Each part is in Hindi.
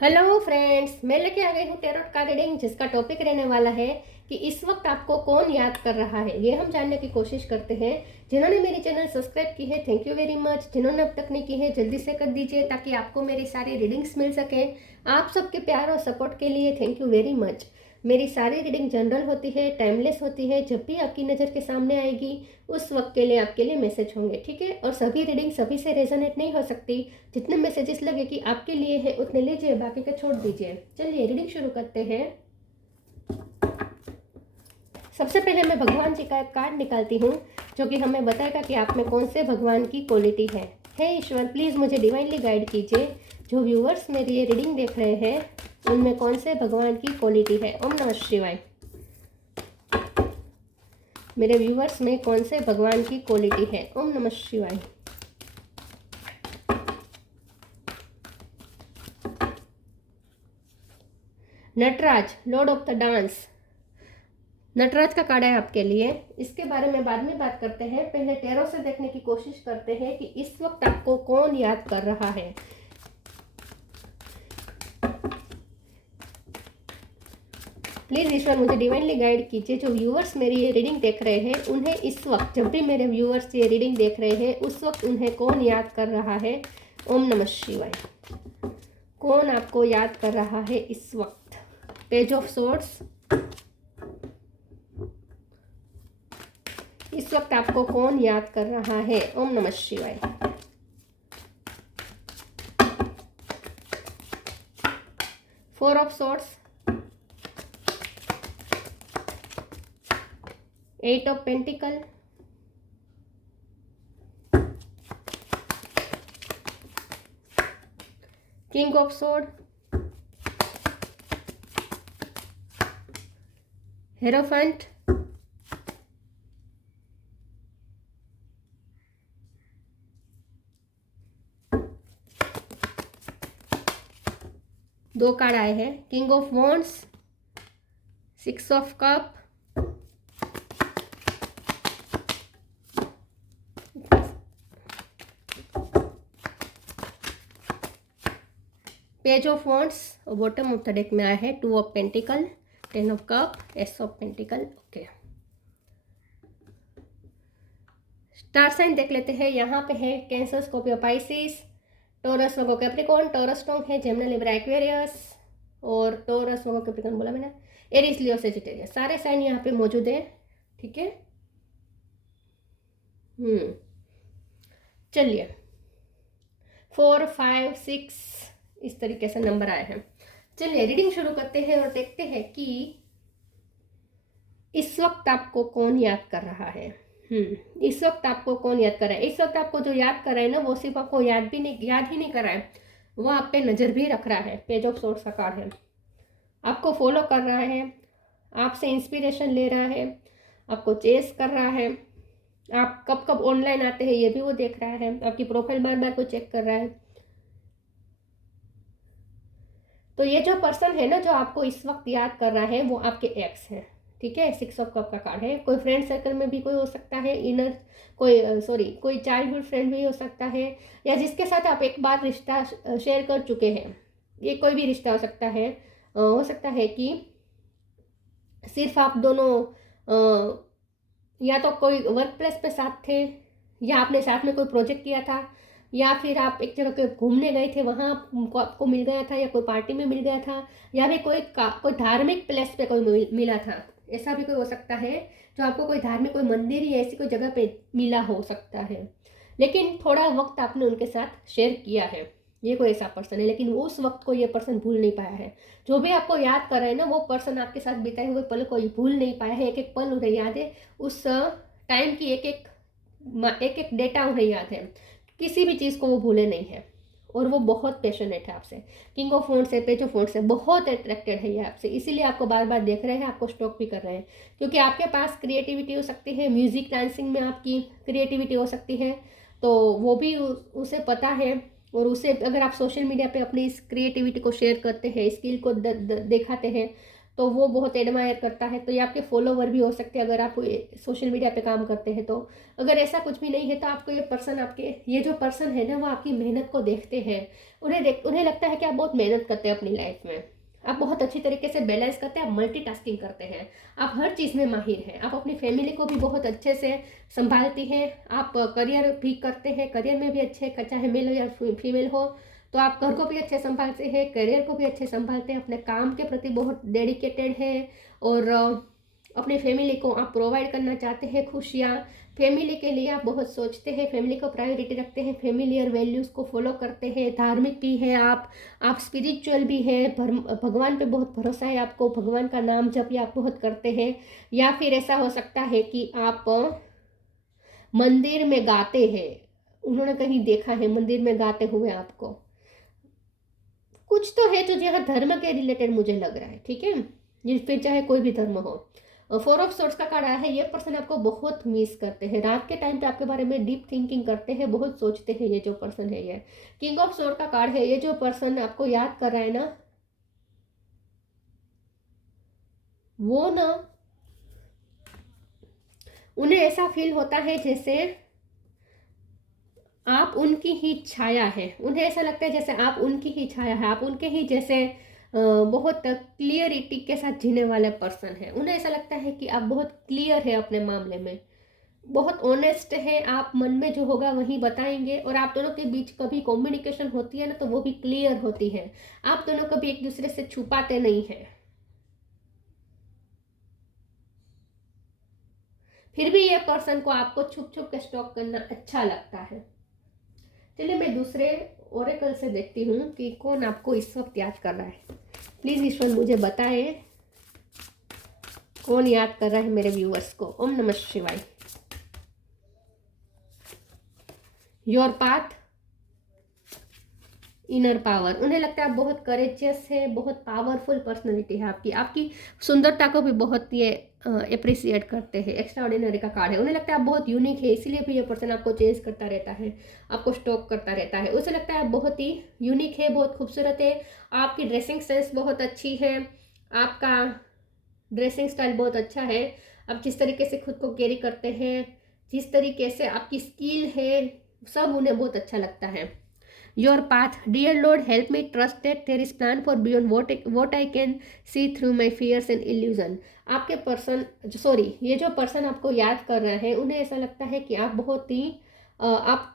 हेलो फ्रेंड्स, मैं लेके आ गई हूँ टैरोट का रीडिंग जिसका टॉपिक रहने वाला है कि इस वक्त आपको कौन याद कर रहा है। ये हम जानने की कोशिश करते हैं। जिन्होंने मेरी चैनल सब्सक्राइब की है थैंक यू वेरी मच। जिन्होंने अब तक नहीं की है जल्दी से कर दीजिए ताकि आपको मेरी सारी रीडिंग्स मिल सके। आप सबके प्यार और सपोर्ट के लिए थैंक यू वेरी मच। मेरी सारी रीडिंग जनरल होती है, टाइमलेस होती है। जब भी आपकी नज़र के सामने आएगी उस वक्त के लिए आपके लिए मैसेज होंगे, ठीक है। और सभी रीडिंग सभी से रेजोनेट नहीं हो सकती। जितने मैसेजेस लगे कि आपके लिए है उतने लीजिए, बाकी के छोड़ दीजिए। चलिए रीडिंग शुरू करते हैं। सबसे पहले मैं भगवान जी का एक कार्ड निकालती हूँ जो कि हमें बताएगा कि आप में कौन से भगवान की क्वालिटी है। हे ईश्वर, प्लीज़ मुझे डिवाइनली गाइड कीजिए। जो व्यूअर्स मेरी ये रीडिंग देख रहे हैं उनमें कौन से भगवान की क्वालिटी है। ओम नमः शिवाय। मेरे व्यूअर्स में कौन से भगवान की क्वालिटी है। ओम नमः शिवाय। Nataraj, lord of the dance. Nataraj का कार्ड है आपके लिए। इसके बारे में बाद में बात करते हैं। पहले टैरो से देखने की कोशिश करते हैं कि इस वक्त आपको कौन याद कर रहा है। प्लीज़ ईश्वर मुझे डिवाइनली गाइड कीजिए। जो व्यूअर्स मेरी ये रीडिंग देख रहे हैं उन्हें इस वक्त, जब भी मेरे व्यूअर्स ये रीडिंग देख रहे हैं उस वक्त उन्हें कौन याद कर रहा है। ओम नमः शिवाय। कौन आपको याद कर रहा है इस वक्त। Page of swords. इस वक्त आपको कौन याद कर रहा है। ओम नमः शिवाय। Four of swords, eight of pentacle, king of sword, hierophant, दो कार्ड आए हैं। King of wands, six of cup, page of wands और बॉटम ऑफ द डेक में आया है two of pentacle, ten of cup, ace of pentacle. Okay, star sign देख लेते हैं। यहाँ पे है Cancer, Scorpio, Pisces, Taurus, Virgo, Capricorn, Taurus strong है, जेमिनी, लिब्रा, एक्वेरियस और टॉरस, वर्गो, कैप्रिकॉर्न बोला मैंने, एरीज, लियो, सेजिटेरियस। सारे साइन यहाँ पे मौजूद है, ठीक है। चलिए 4, 5, 6 इस तरीके से नंबर आए हैं। चलिए रीडिंग शुरू करते हैं और देखते हैं कि इस वक्त आपको कौन याद कर रहा है। इस वक्त आपको कौन याद कर रहा है। इस वक्त आपको जो याद कर रहा है ना वो सिर्फ आपको याद ही नहीं कर रहा है, वो आप पे नज़र भी रख रहा है। पेज ऑफ सोर्ड्स का कार्ड है। आपको फॉलो कर रहा है, आपसे इंस्पिरेशन ले रहा है, आपको चेस कर रहा है। आप कब कब ऑनलाइन आते हैं ये भी वो देख रहा है। आपकी प्रोफाइल बार बार को चेक कर रहा है। तो ये जो पर्सन है ना जो आपको इस वक्त याद कर रहा है वो आपके एक्स है, ठीक है। सिक्स ऑफ कप का कार्ड है। कोई फ्रेंड सर्कल में भी कोई हो सकता है, इनर कोई चाइल्डहुड फ्रेंड भी हो सकता है, या जिसके साथ आप एक बार रिश्ता शेयर कर चुके हैं। ये कोई भी रिश्ता हो सकता है। हो सकता है कि सिर्फ आप दोनों या तो कोई वर्क प्लेस पे साथ थे, या आपने साथ में कोई प्रोजेक्ट किया था, या फिर आप एक जगह घूमने गए थे वहाँ आपको मिल गया था, या कोई पार्टी में मिल गया था, या फिर कोई धार्मिक प्लेस पे कोई मिला था। ऐसा भी कोई हो सकता है जो आपको कोई धार्मिक कोई मंदिर या ऐसी कोई जगह पे मिला हो सकता है। लेकिन थोड़ा वक्त आपने उनके साथ शेयर किया है। ये कोई ऐसा पर्सन है, लेकिन उस वक्त को ये पर्सन भूल नहीं पाया है। जो भी आपको याद कर रहे हैं ना वो पर्सन आपके साथ बिताए हुए पल को भूल नहीं पाया है। एक एक पल उन्हें याद है, उस टाइम की एक एक डेटा उन्हें याद है। किसी भी चीज़ को वो भूले नहीं है और वो बहुत पैशनेट है आपसे। किंग ऑफ वॉन्ड्स है, पेज ऑफ वॉन्ड्स है, बहुत अट्रैक्टेड है ये आपसे, इसीलिए आपको बार बार देख रहे हैं, आपको स्टॉक भी कर रहे हैं। क्योंकि आपके पास क्रिएटिविटी हो सकती है, म्यूजिक डांसिंग में आपकी क्रिएटिविटी हो सकती है, तो वो भी उसे पता है। और उसे अगर आप सोशल मीडिया पे अपनी इस क्रिएटिविटी को शेयर करते हैं, स्किल को दिखाते हैं, तो वो बहुत एडमायर करता है, तो ये आपके फॉलोवर भी हो सकते हैं अगर आप सोशल मीडिया पे काम करते हैं तो। अगर ऐसा कुछ भी नहीं है तो आपको ये जो पर्सन है ना वो आपकी मेहनत को देखते हैं, उन्हें लगता है कि आप बहुत मेहनत करते हैं अपनी लाइफ में, आप बहुत अच्छी तरीके से बैलेंस करते हैं, आप मल्टीटास्किंग करते हैं, आप हर चीज़ में माहिर हैं, आप अपनी फैमिली को भी बहुत अच्छे से संभालती हैं, आप करियर भी करते हैं, करियर में भी अच्छे, चाहे मेल हो या फीमेल हो, तो आप घर को भी अच्छे संभालते हैं, करियर को भी अच्छे संभालते हैं, अपने काम के प्रति बहुत डेडिकेटेड है, और अपनी फैमिली को आप प्रोवाइड करना चाहते हैं खुशियाँ, फैमिली के लिए आप बहुत सोचते हैं, फैमिली को प्रायोरिटी रखते हैं, फैमिलियर वैल्यूज़ को फॉलो करते हैं, धार्मिक भी है आप स्पिरिचुअल भी है, भगवान पे बहुत भरोसा है आपको, भगवान का नाम जप भी आप बहुत करते हैं, या फिर ऐसा हो सकता है कि आप मंदिर में गाते हैं, उन्होंने कहीं देखा है मंदिर में गाते हुए आपको, कुछ तो है जो यहाँ धर्म के रिलेटेड मुझे लग रहा है, ठीक है, ये फिर चाहे कोई भी धर्म हो। 4 ऑफ सोर्ड्स का कार्ड आया है, ये पर्सन आपको बहुत मिस करते हैं, रात के टाइम पे आपके बारे में डीप थिंकिंग करते हैं, बहुत सोचते हैं ये जो पर्सन है। ये किंग ऑफ सोर्ड का कार्ड है, ये जो पर्सन आपको याद कर रहा है ना, वो ना उन्हें ऐसा फील होता है जैसे आप उनकी ही छाया है, उन्हें ऐसा लगता है जैसे आप उनकी ही छाया है, आप उनके ही जैसे बहुत क्लियरिटी के साथ जीने वाले पर्सन है, उन्हें ऐसा लगता है कि आप बहुत क्लियर है अपने मामले में, बहुत ऑनेस्ट है, आप मन में जो होगा वही बताएंगे, और आप दोनों के बीच कभी कम्युनिकेशन होती है ना तो वो भी क्लियर होती है, आप दोनों कभी एक दूसरे से छुपाते नहीं है। फिर भी ये पर्सन को आपको छुप छुप के स्टॉक करना अच्छा लगता है। चलिए मैं दूसरे ओरेकल से देखती हूँ कि कौन आपको इस वक्त याद कर रहा है। प्लीज़ ईश्वर मुझे बताए कौन याद कर रहा है मेरे व्यूअर्स को। ओम नमः शिवाय। योर पाथ, इनर पावर, उन्हें लगता है आप बहुत करेजियस है, बहुत पावरफुल पर्सनैलिटी है आपकी सुंदरता को भी बहुत ये अप्रिसिएट करते हैं। एक्स्ट्राऑर्डिनरी का कार्ड है, उन्हें लगता है आप बहुत यूनिक है, इसीलिए भी ये पर्सन आपको चेंज करता रहता है, आपको स्टॉक करता रहता है। उसे लगता है आप बहुत ही यूनिक है, बहुत खूबसूरत है, आपकी ड्रेसिंग सेंस बहुत अच्छी है, आपका ड्रेसिंग स्टाइल बहुत अच्छा है, आप जिस तरीके से खुद को कैरी करते हैं, जिस तरीके से आपकी स्किल है, सब उन्हें बहुत अच्छा लगता है। Your path, dear lord help me trust that there is plan for beyond what I can see through my fears and illusion. आपके पर्सन, सॉरी, ये जो पर्सन आपको याद कर रहा है, उन्हें ऐसा लगता है कि आप बहुत ही आप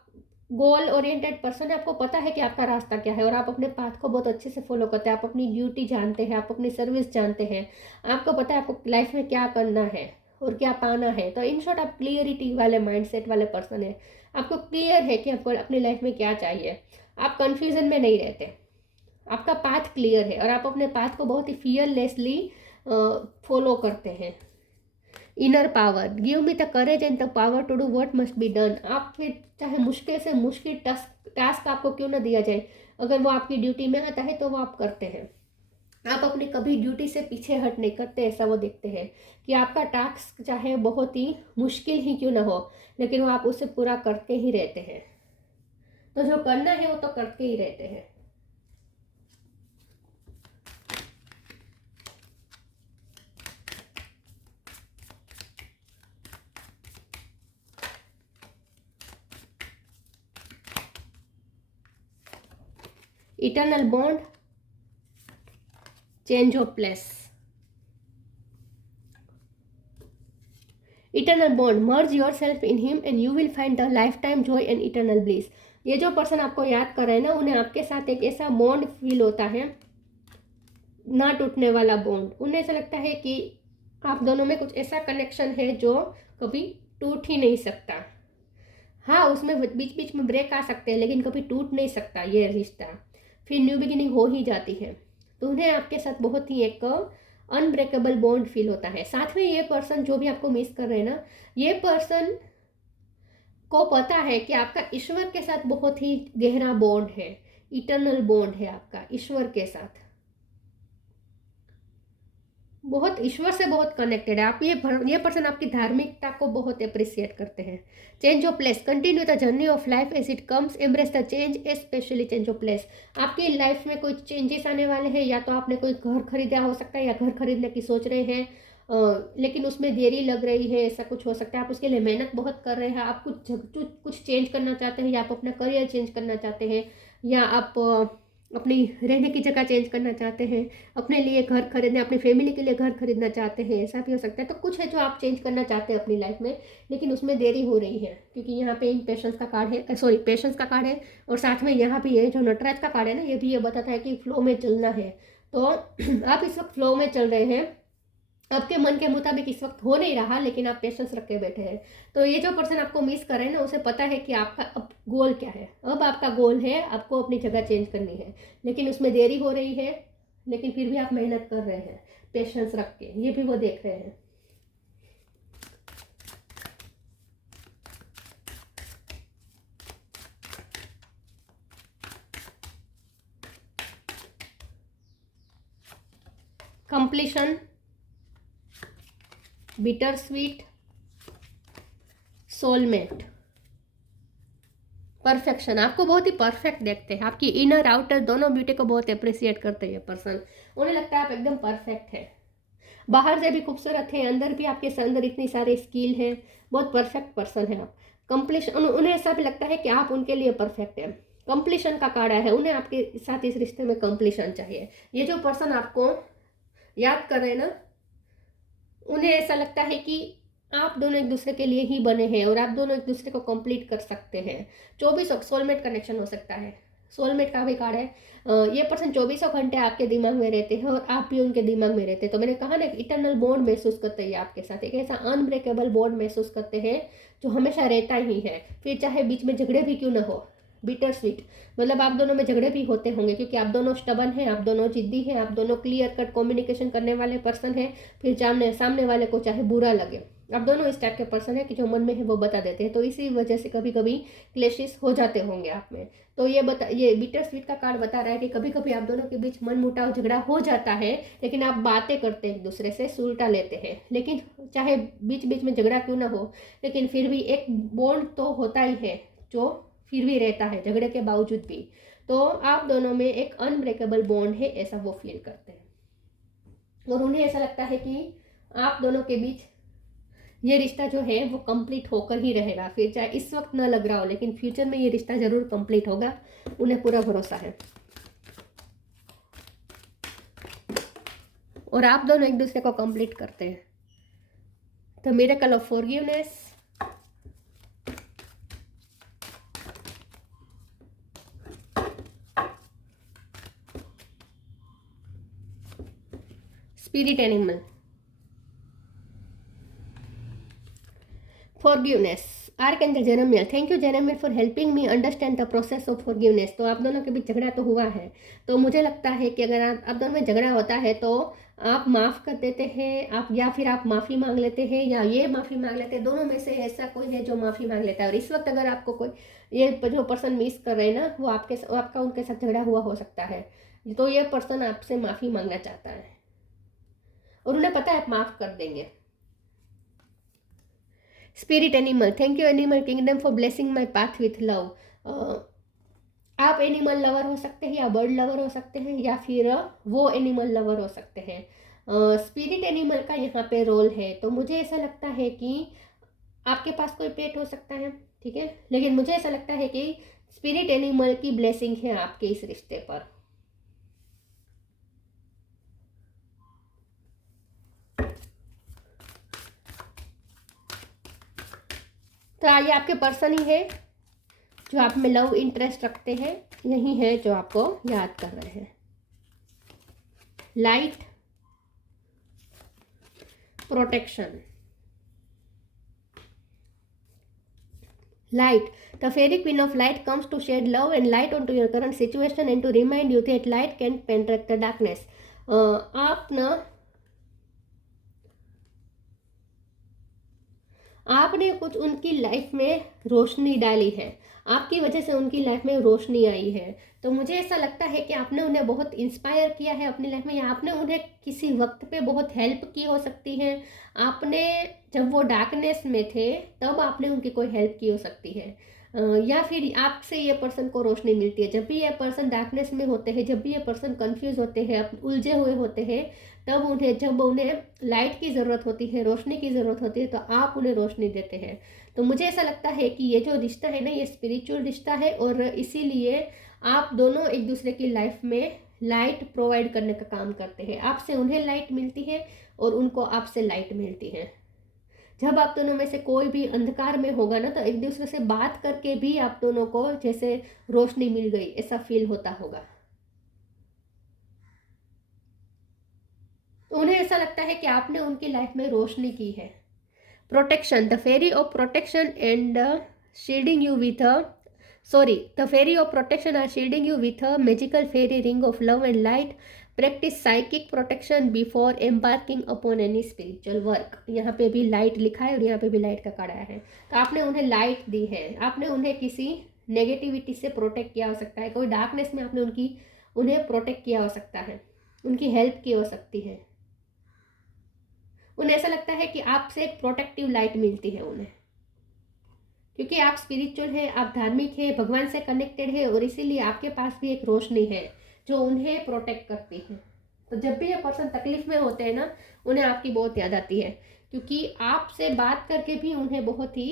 गोल ओरिएंटेड पर्सन है, आपको पता है कि आपका रास्ता क्या है, और आप अपने पाथ को बहुत अच्छे से फॉलो करते हैं, आप अपनी ड्यूटी जानते हैं, आप अपनी सर्विस जानते हैं, आपको पता है आपको लाइफ में क्या करना है और क्या पाना है। तो इन शॉर्ट आप क्लियरिटी वाले माइंडसेट वाले पर्सन है, आपको क्लियर है कि आपको अपनी लाइफ में क्या चाहिए, आप कंफ्यूजन में नहीं रहते, आपका पाथ क्लियर है, और आप अपने पाथ को बहुत ही फियरलेसली फॉलो करते हैं। Inner power, give me the courage and the power to do what must be done. आप फिर चाहे मुश्किल से मुश्किल टास्क आपको क्यों ना दिया जाए, अगर वो आपकी ड्यूटी में आता है तो वो आप करते हैं, आप अपनी कभी ड्यूटी से पीछे हट नहीं करते। ऐसा वो देखते हैं कि आपका टास्क चाहे बहुत ही मुश्किल ही क्यों ना हो, लेकिन वो आप उसे पूरा करते ही रहते हैं, तो जो करना है वो तो करते ही रहते हैं। Eternal bond, change of place. Eternal bond, merge your self in him and you will find the life time Joy and eternal bliss. ये जो पर्सन आपको याद कर रहे हैं ना, उन्हें आपके साथ एक ऐसा बॉन्ड फील होता है, ना टूटने वाला बॉन्ड। उन्हें ऐसा लगता है कि आप दोनों में कुछ ऐसा कनेक्शन है जो कभी टूट ही नहीं सकता। हाँ, उसमें बीच बीच में ब्रेक आ सकते हैं, लेकिन कभी टूट नहीं सकता ये रिश्ता, फिर न्यू बिगिनिंग हो ही जाती है। तो उन्हें आपके साथ बहुत ही एक अनब्रेकेबल बॉन्ड फील होता है। साथ में ये पर्सन जो भी आपको मिस कर रहे हैं ना, ये पर्सन को पता है कि आपका ईश्वर के साथ बहुत ही गहरा बॉन्ड है, इटर्नल बॉन्ड है आपका ईश्वर के साथ। बहुत ईश्वर से बहुत कनेक्टेड है आप। ये पर्सन आपकी धार्मिकता को बहुत अप्रिशिएट करते हैं। Change of place, continue the journey of life as it comes, embrace the change, specially change of place. आपकी लाइफ में कोई चेंजेस आने वाले हैं, या तो आपने कोई घर खरीदा हो सकता है, या घर खरीदने की सोच रहे हैं लेकिन उसमें देरी लग रही है, ऐसा कुछ हो सकता है। आप उसके लिए मेहनत बहुत कर रहे हैं, आप कुछ चेंज करना चाहते हैं, या आप अपना करियर चेंज करना चाहते हैं, या आप अपनी रहने की जगह चेंज करना चाहते हैं, अपने लिए घर खरीदने, अपनी फैमिली के लिए घर खरीदना चाहते हैं, ऐसा भी हो सकता है। तो कुछ है जो आप चेंज करना चाहते हैं अपनी लाइफ में, लेकिन उसमें देरी हो रही है, क्योंकि यहाँ पे पेशेंस का कार्ड है, सॉरी पेशेंस का कार्ड है। और साथ में यहाँ भी है जो नटराज का कार्ड है ना, ये भी ये बताता है कि फ्लो में चलना है। तो आप इस वक्त फ्लो में चल रहे हैं, आपके मन के मुताबिक इस वक्त हो नहीं रहा, लेकिन आप पेशेंस रख के बैठे हैं। तो ये जो पर्सन आपको मिस कर रहे हैं ना, उसे पता है कि आपका अब गोल क्या है। अब आपका गोल है आपको अपनी जगह चेंज करनी है, लेकिन उसमें देरी हो रही है, लेकिन फिर भी आप मेहनत कर रहे हैं पेशेंस रख के, ये भी वो देख रहे हैं। Completion, bitter sweet, soulmate, perfection. आपको बहुत ही परफेक्ट देखते हैं, आपकी इनर आउटर दोनों ब्यूटी को बहुत अप्रिशिएट करते हैं ये पर्सन। उन्हें लगता है आप एकदम परफेक्ट है, बाहर से भी खूबसूरत है, अंदर भी आपके अंदर इतनी सारी स्किल है, बहुत परफेक्ट पर्सन है आप। कंप्लीशन, उन्हें ऐसा भी लगता है कि आप उनके लिए परफेक्ट है। कंप्लीशन का कार्ड है, उन्हें आपके साथ इस रिश्ते में कंप्लीशन चाहिए। ये जो पर्सन आपको याद कर रहे हैं ना, उन्हें ऐसा लगता है कि आप दोनों एक दूसरे के लिए ही बने हैं, और आप दोनों एक दूसरे को कंप्लीट कर सकते हैं। 24 सोलमेट कनेक्शन हो सकता है, सोलमेट का भी कार्ड है। ये पर्सन 24 घंटे आपके दिमाग में रहते हैं, और आप भी उनके दिमाग में रहते हैं। तो मैंने कहा ना, इटर्नल बॉन्ड महसूस करते हैं आपके साथ, एक ऐसा अनब्रेकेबल बॉन्ड महसूस करते हैं जो हमेशा रहता ही है, फिर चाहे बीच में झगड़े भी क्यों ना हो। बिटर स्वीट मतलब आप दोनों में झगड़े भी होते होंगे, क्योंकि आप दोनों स्टबन हैं, आप दोनों जिद्दी हैं, आप दोनों क्लियर कट कम्युनिकेशन करने वाले पर्सन हैं। फिर सामने वाले को चाहे बुरा लगे, आप दोनों इस टाइप के पर्सन है कि जो मन में है वो बता देते हैं। तो इसी वजह से कभी कभी क्लेशिस हो जाते होंगे आप में। तो ये बिटर स्वीट का कार्ड बता रहा है कि कभी कभी आप दोनों के बीच मन मुटाव झगड़ा हो जाता है, लेकिन आप बातें करते हैं एक दूसरे से, सुलटा लेते हैं। लेकिन चाहे बीच बीच में झगड़ा क्यों ना हो, लेकिन फिर भी एक बॉन्ड तो होता ही है जो फिर भी रहता है झगड़े के बावजूद भी। तो आप दोनों में एक अनब्रेकेबल बॉन्ड है, ऐसा वो फील करते हैं। और उन्हें ऐसा लगता है कि आप दोनों के बीच ये रिश्ता जो है वो कंप्लीट होकर ही रहेगा, फिर चाहे इस वक्त न लग रहा हो, लेकिन फ्यूचर में ये रिश्ता जरूर कंप्लीट होगा, उन्हें पूरा भरोसा है। और आप दोनों एक दूसरे को कंप्लीट करते हैं। तो miracle of forgiveness, spirit animal, forgiveness, archangel Jeremiel. Thank you Jeremiel for helping me understand the process of forgiveness. तो आप दोनों के बीच झगड़ा तो हुआ है, तो मुझे लगता है कि अगर आप दोनों में झगड़ा होता है तो आप माफ़ कर देते हैं, आप या फिर आप माफ़ी मांग लेते हैं, या ये माफ़ी मांग लेते हैं। दोनों में से ऐसा कोई है जो माफ़ी मांग लेता है। और इस वक्त अगर आपको कोई ये जो पर्सन मिस कर रहे हैं ना, वो आपका उनके साथ झगड़ा हुआ हो सकता है। तो ये पर्सन आपसे माफ़ी मांगना चाहता है, और उन्हें पता है आप माफ़ कर देंगे। Spirit animal, thank you animal kingdom for blessing my path with love. आप एनिमल लवर हो सकते हैं, या बर्ड लवर हो सकते हैं, या फिर वो एनिमल लवर हो सकते हैं। स्पिरिट एनिमल का यहाँ पे रोल है। तो मुझे ऐसा लगता है कि आपके पास कोई पेट हो सकता है, ठीक है, लेकिन मुझे ऐसा लगता है कि स्पिरिट एनिमल की ब्लेसिंग है आपके इस रिश्ते पर। तो ये आपके पर्सन ही है जो आप में लव इंटरेस्ट रखते हैं, यही है जो आपको याद कर रहे हैं। Light, protection, light, the fairy queen of light comes to shed love and light onto your current situation and to remind you that light can penetrate the darkness. आप ना आपने कुछ उनकी लाइफ में रोशनी डाली है, आपकी वजह से उनकी लाइफ में रोशनी आई है। तो मुझे ऐसा लगता है कि आपने उन्हें बहुत इंस्पायर किया है अपनी लाइफ में, या आपने उन्हें किसी वक्त पे बहुत हेल्प की हो सकती है। आपने जब वो डार्कनेस में थे तब आपने उनकी कोई हेल्प की हो सकती है, या फिर आपसे ये पर्सन को रोशनी मिलती है। जब भी ये पर्सन डार्कनेस में होते हैं, जब भी ये पर्सन कंफ्यूज होते हैं, उलझे हुए होते हैं, तब जब उन्हें लाइट की ज़रूरत होती है, रोशनी की ज़रूरत होती है, तो आप उन्हें रोशनी देते हैं। तो मुझे ऐसा लगता है कि ये जो रिश्ता है ना, ये स्पिरिचुअल रिश्ता है, और इसीलिए आप दोनों एक दूसरे की लाइफ में लाइट प्रोवाइड करने का काम करते हैं। आपसे उन्हें लाइट मिलती है और उनको आपसे लाइट मिलती है। जब आप दोनों में से कोई भी अंधकार में होगा ना, तो एक दूसरे से बात करके भी आप दोनों को जैसे रोशनी मिल गई ऐसा फील होता होगा। तो उन्हें ऐसा लगता है कि आपने उनकी लाइफ में रोशनी की है। Protection, the fairy of protection and shielding you with a the fairy of protection are shielding you with a magical fairy ring of love and light. Practice psychic protection before embarking upon any spiritual work. यहाँ पे भी लाइट लिखा है और यहाँ पे भी लाइट का कड़ा है। तो आपने उन्हें लाइट दी है, आपने उन्हें किसी नेगेटिविटी से प्रोटेक्ट किया हो सकता है, कोई डार्कनेस में आपने उन्हें प्रोटेक्ट किया हो सकता है, उनकी हेल्प की हो सकती है। उन्हें ऐसा लगता है कि आपसे एक प्रोटेक्टिव लाइट मिलती है उन्हें, क्योंकि आप स्पिरिचुअल हैं, आप धार्मिक हैं, भगवान से कनेक्टेड है, और इसीलिए आपके पास भी एक रोशनी है जो उन्हें प्रोटेक्ट करती है। तो जब भी ये पर्सन तकलीफ में होते हैं ना, उन्हें आपकी बहुत याद आती है, क्योंकि आपसे बात करके भी उन्हें बहुत ही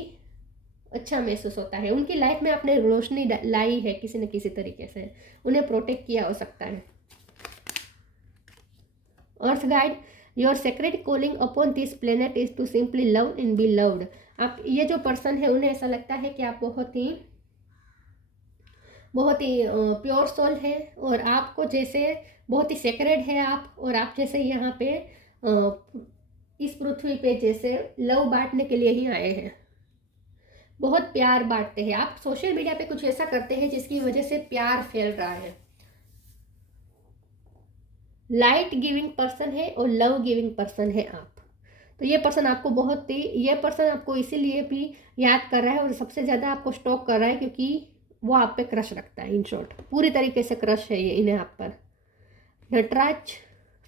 अच्छा महसूस होता है। उनकी लाइफ में आपने रोशनी लाई है किसी न किसी तरीके से, उन्हें प्रोटेक्ट किया हो सकता है। Earth guide, your secret calling upon this planet is to simply love and be loved. आप, ये जो पर्सन है, उन्हें ऐसा लगता है कि आप बहुत ही प्योर सोल है, और आपको जैसे बहुत ही सेक्रेड है आप, और आप जैसे यहाँ पे इस पृथ्वी पे जैसे लव बांटने के लिए ही आए हैं, बहुत प्यार बांटते हैं। आप सोशल मीडिया पे कुछ ऐसा करते हैं जिसकी वजह से प्यार फैल रहा है। लाइट गिविंग पर्सन है और लव गिविंग पर्सन है आप। तो ये पर्सन आपको इसीलिए भी याद कर रहा है और सबसे ज़्यादा आपको स्टॉक कर रहा है, क्योंकि वो आप पे क्रश रखता है। इन शॉर्ट, पूरी तरीके से क्रश है ये इन्हें आप पर। नटराज,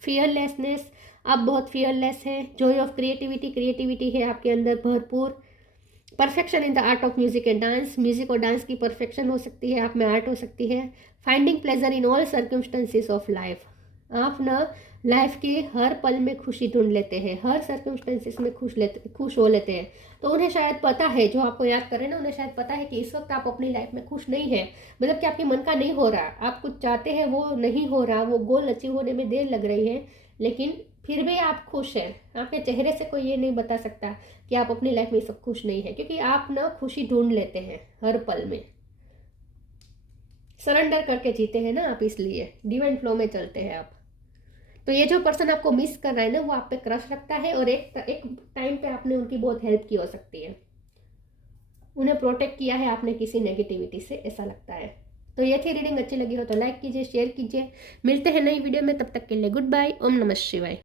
फियरलेसनेस, आप बहुत फियरलेस हैं। जॉय ऑफ क्रिएटिविटी है आपके अंदर भरपूर। Perfection in the art of music and dance, music और डांस की परफेक्शन हो सकती है, आप में आर्ट हो सकती है। Finding pleasure in all circumstances of life, आप ना लाइफ के हर पल में खुशी ढूंढ लेते हैं, हर सर्कमस्टेंसेस में खुश हो लेते हैं। तो उन्हें शायद पता है, जो आपको याद कर रहे हैं ना, उन्हें शायद पता है कि इस वक्त आप अपनी लाइफ में खुश नहीं है, मतलब कि आपके मन का नहीं हो रहा, आप कुछ चाहते हैं वो नहीं हो रहा, वो गोल अचीव होने में देर लग रही है, लेकिन फिर भी आप खुश हैं। आपके चेहरे से कोई ये नहीं बता सकता कि आप अपनी लाइफ में सब खुश नहीं है, क्योंकि आप ना खुशी ढूंढ लेते हैं हर पल में। सरेंडर करके जीते हैं ना आप, इसलिए डिवाइन फ्लो में चलते हैं आप। तो ये जो पर्सन आपको मिस कर रहा है ना, वो आप पे क्रश रखता है, और एक टाइम पे आपने उनकी बहुत हेल्प की हो सकती है, उन्हें प्रोटेक्ट किया है आपने किसी नेगेटिविटी से, ऐसा लगता है। तो ये थी रीडिंग, अच्छी लगी हो तो लाइक कीजिए, शेयर कीजिए। मिलते हैं नई वीडियो में, तब तक के लिए गुड बाय। ओम नमः शिवाय।